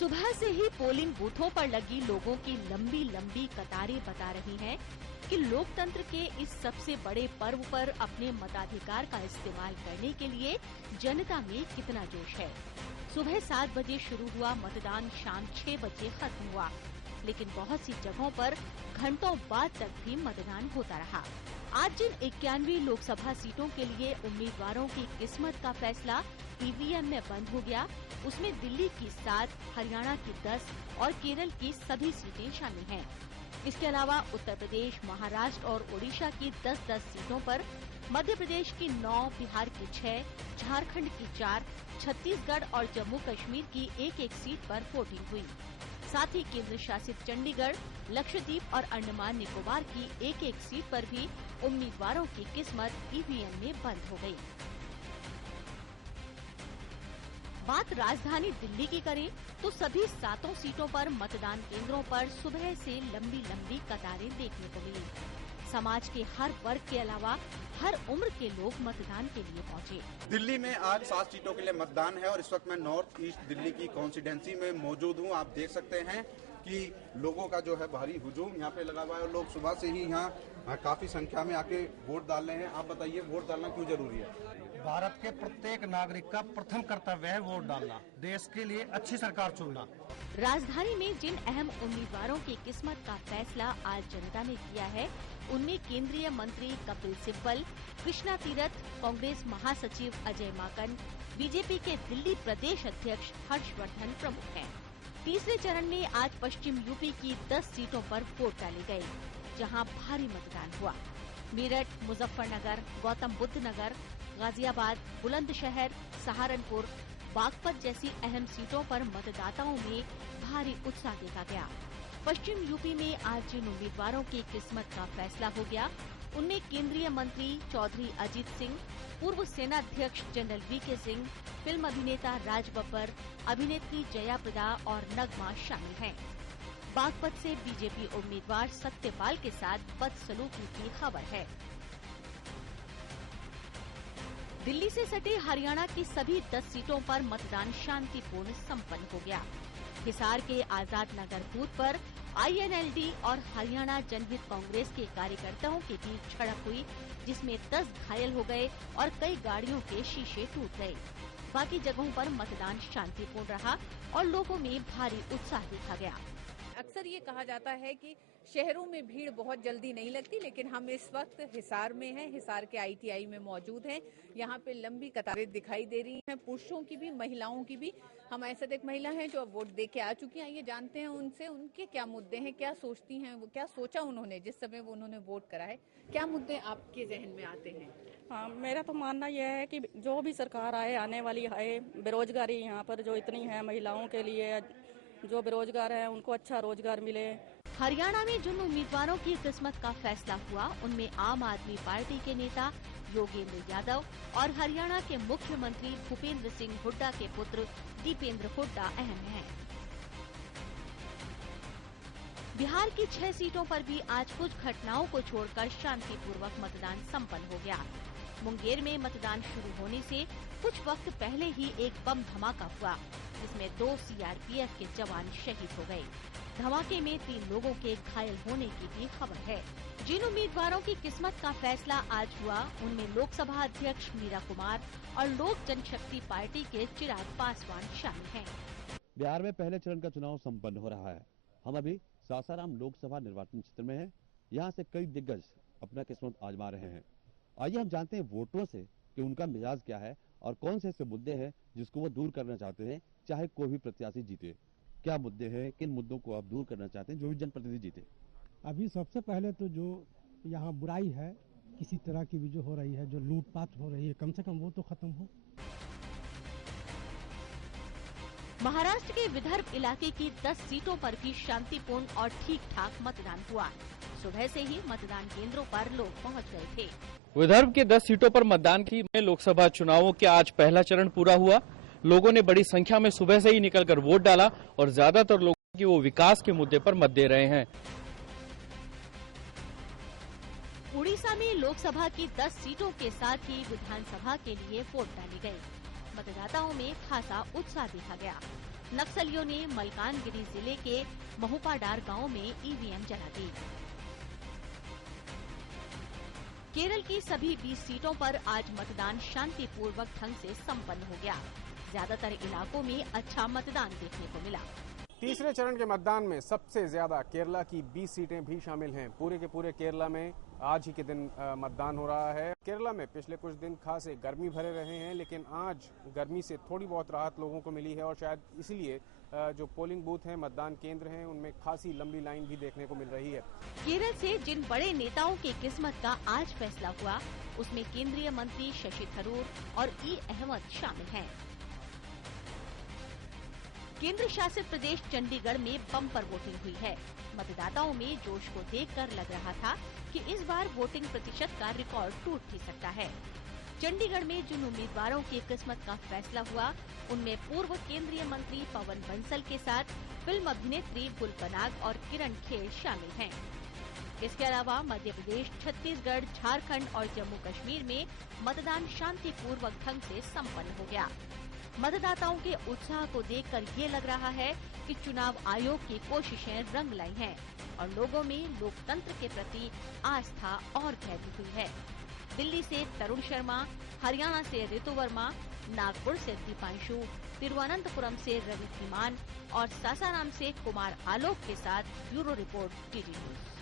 सुबह से ही पोलिंग बूथों पर लगी लोगों की लंबी लंबी कतारें बता रही हैं कि लोकतंत्र के इस सबसे बड़े पर्व पर अपने मताधिकार का इस्तेमाल करने के लिए जनता में कितना जोश है। सुबह 7 बजे शुरू हुआ मतदान शाम 6 बजे खत्म हुआ, लेकिन बहुत सी जगहों पर घंटों बाद तक भी मतदान होता रहा। आज जिन 91 लोकसभा सीटों के लिए उम्मीदवारों की किस्मत का फैसला ईवीएम में बंद हो गया, उसमें दिल्ली की 7, हरियाणा की 10 और केरल की सभी सीटें शामिल हैं। इसके अलावा उत्तर प्रदेश, महाराष्ट्र और ओडिशा की 10-10 सीटों पर, मध्य प्रदेश की 9, बिहार की 6, झारखंड की 4, छत्तीसगढ़ और जम्मू कश्मीर की 1-1 सीट पर वोटिंग हुई। साथ ही केंद्र शासित चंडीगढ़, लक्षद्वीप और अंडमान निकोबार की 1-1 सीट पर भी उम्मीदवारों की किस्मत ईवीएम में बंद हो गई। बात राजधानी दिल्ली की करें तो सभी 7 सीटों पर मतदान केंद्रों पर सुबह से लंबी लंबी कतारें देखने को मिली। समाज के हर वर्ग के अलावा हर उम्र के लोग मतदान के लिए पहुंचे। दिल्ली में आज 7 सीटों के लिए मतदान है और इस वक्त मैं नॉर्थ ईस्ट दिल्ली की कॉन्स्टिट्यूंसी में मौजूद हूं। आप देख सकते हैं कि लोगों का जो है भारी हुजूम यहाँ पे लगा हुआ है और लोग सुबह से ही यहाँ काफी संख्या में आके वोट डाल रहे हैं। आप बताइए, वोट डालना क्यों जरूरी है? भारत के प्रत्येक नागरिक का प्रथम कर्तव्य है वोट डालना, देश के लिए अच्छी सरकार चुनना। राजधानी में जिन अहम उम्मीदवारों की किस्मत का फैसला आज जनता ने किया है, उनमें केंद्रीय मंत्री कपिल सिब्बल, कृष्णा तीरथ, कांग्रेस महासचिव अजय माकन, बीजेपी के दिल्ली प्रदेश अध्यक्ष हर्षवर्धन प्रमुख हैं। तीसरे चरण में आज पश्चिम यूपी की 10 सीटों पर वोट डाले गए, जहां भारी मतदान हुआ। मेरठ, मुजफ्फरनगर, गौतम बुद्ध नगर, गाजियाबाद, बुलंदशहर, सहारनपुर, बागपत जैसी अहम सीटों पर मतदाताओं में भारी उत्साह देखा गया। पश्चिम यूपी में आज जिन उम्मीदवारों की किस्मत का फैसला हो गया, उनमें केंद्रीय मंत्री चौधरी अजीत सिंह, पूर्व सेनाध्यक्ष जनरल वीके सिंह, फिल्म अभिनेता राज बब्बर, अभिनेत्री जया प्रदा और नगमा शामिल हैं। बागपत से बीजेपी उम्मीदवार सत्यपाल के साथ बदसलूकी की खबर है। दिल्ली से सटे हरियाणा की सभी 10 सीटों पर मतदान शांतिपूर्ण संपन्न हो गया। हिसार के आजाद नगर बूथ पर आईएनएलडी और हरियाणा जनहित कांग्रेस के कार्यकर्ताओं के बीच झड़प हुई, जिसमें 10 घायल हो गए और कई गाड़ियों के शीशे टूट गए। बाकी जगहों पर मतदान शांतिपूर्ण रहा और लोगों में भारी उत्साह देखा गया। अक्सर ये कहा जाता है कि शहरों में भीड़ बहुत जल्दी नहीं लगती, लेकिन हम इस वक्त हिसार में हैं, हिसार के आईटीआई में मौजूद हैं। यहाँ पे लंबी कतारें दिखाई दे रही हैं, पुरुषों की भी महिलाओं की भी। हमारे साथ एक महिला है जो अब वोट दे के आ चुकी हैं। ये जानते हैं उनसे उनके क्या मुद्दे हैं, क्या सोचती हैं, वो क्या सोचा उन्होंने जिस समय वो उन्होंने वोट करा है। क्या मुद्दे आपके जहन में आते हैं? हाँ, मेरा तो मानना यह है कि जो भी सरकार आए, आने वाली है, बेरोजगारी यहाँ पर जो इतनी है, महिलाओं के लिए जो बेरोजगार हैं उनको अच्छा रोजगार मिले। हरियाणा में जिन उम्मीदवारों की किस्मत का फैसला हुआ, उनमें आम आदमी पार्टी के नेता योगेंद्र यादव और हरियाणा के मुख्यमंत्री भूपेंद्र सिंह हुड्डा के पुत्र दीपेंद्र हुड्डा अहम हैं। बिहार की 6 सीटों पर भी आज कुछ घटनाओं को छोड़कर शांतिपूर्वक मतदान संपन्न हो गया। मुंगेर में मतदान शुरू होने से कुछ वक्त पहले ही एक बम धमाका हुआ, जिसमें 2 सीआरपीएफ के जवान शहीद हो गए। धमाके में 3 लोगों के घायल होने की भी खबर है। जिन उम्मीदवारों की किस्मत का फैसला आज हुआ, उनमें लोकसभा अध्यक्ष मीरा कुमार और लोक जनशक्ति पार्टी के चिराग पासवान शामिल हैं। बिहार में पहले चरण का चुनाव संपन्न हो रहा है। हम अभी सासाराम लोकसभा निर्वाचन क्षेत्र में हैं। यहाँ से कई दिग्गज अपना किस्मत आजमा रहे हैं। आइए हम जानते हैं वोटरों से कि उनका मिजाज क्या है और कौन से ऐसे मुद्दे हैं जिसको वो दूर करना चाहते हैं, चाहे कोई भी प्रत्याशी जीते। क्या मुद्दे हैं, किन मुद्दों को आप दूर करना चाहते हैं जो भी जनप्रतिनिधि जीते? अभी सबसे पहले तो जो यहाँ बुराई है, किसी तरह की भी जो हो रही है, जो लूटपाट हो रही है, कम से कम वो तो खत्म हो। महाराष्ट्र के विदर्भ इलाके की 10 सीटों पर भी शांतिपूर्ण और ठीक-ठाक मतदान हुआ। सुबह से ही मतदान केंद्रों पर लोग पहुंच गए थे। विदर्भ के 10 सीटों पर मतदान की लोकसभा चुनावों के आज पहला चरण पूरा हुआ। लोगों ने बड़ी संख्या में सुबह से ही निकलकर वोट डाला और ज्यादातर लोग की वो विकास के मुद्दे पर मत दे रहे हैं। उड़ीसा में लोकसभा की 10 सीटों के साथ ही विधानसभा के लिए वोट डाले गए। मतदाताओं में खासा उत्साह देखा गया। नक्सलियों ने मलकानगिरी जिले के महुपाडार गांव में ईवीएम जला दी। केरल की सभी 20 सीटों पर आज मतदान शांतिपूर्वक ढंग से संपन्न हो गया। ज्यादातर इलाकों में अच्छा मतदान देखने को मिला। तीसरे चरण के मतदान में सबसे ज्यादा केरला की 20 सीटें भी शामिल हैं। पूरे के पूरे केरला में आज ही के दिन मतदान हो रहा है। केरला में पिछले कुछ दिन खासे गर्मी भरे रहे हैं, लेकिन आज गर्मी से थोड़ी बहुत राहत लोगों को मिली है और शायद इसलिए जो पोलिंग बूथ हैं, मतदान केंद्र हैं, उनमें खासी लंबी लाइन भी देखने को मिल रही है। केरल से जिन बड़े नेताओं की किस्मत का आज फैसला हुआ, उसमें केंद्रीय मंत्री शशि थरूर और ई अहमद शामिल हैं। केंद्र शासित प्रदेश चंडीगढ़ में बम्पर वोटिंग हुई है। मतदाताओं में जोश को देखकर लग रहा था कि इस बार वोटिंग प्रतिशत का रिकॉर्ड टूट भी सकता है। चंडीगढ़ में जिन उम्मीदवारों की किस्मत का फैसला हुआ, उनमें पूर्व केंद्रीय मंत्री पवन बंसल के साथ फिल्म अभिनेत्री गुल पनाग और किरण खेर शामिल हैं। इसके अलावा मध्य प्रदेश, छत्तीसगढ़, झारखंड और जम्मू कश्मीर में मतदान शांतिपूर्वक ढंग से संपन्न हो गया। मतदाताओं के उत्साह को देखकर ये लग रहा है कि चुनाव आयोग की कोशिशें रंग लाई हैं और लोगों में लोकतंत्र के प्रति आस्था और गहरी हुई है। दिल्ली से तरुण शर्मा, हरियाणा से ऋतु वर्मा, नागपुर से दीपांशु, तिरुवनंतपुरम से रवि धीमान और सासाराम से कुमार आलोक के साथ ब्यूरो रिपोर्ट DD न्यूज।